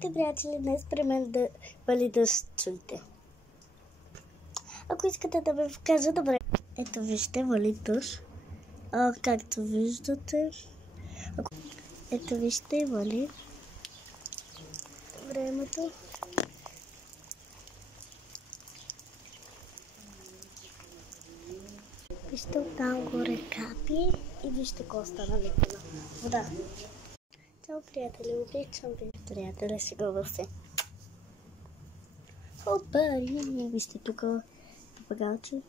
Приятели, днес при мен да вали дъжд, чуйте. Ако искате да ме покажа, добре. Ето вижте, вали дъжд. Както виждате. Ето вижте, вали времето. Вижте оттам горе капи и вижте какво стана лепена вода. Чао, приятели, обичам ви. Приятели, шегува се. Опари, вижте тук папагалче.